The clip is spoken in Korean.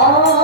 아.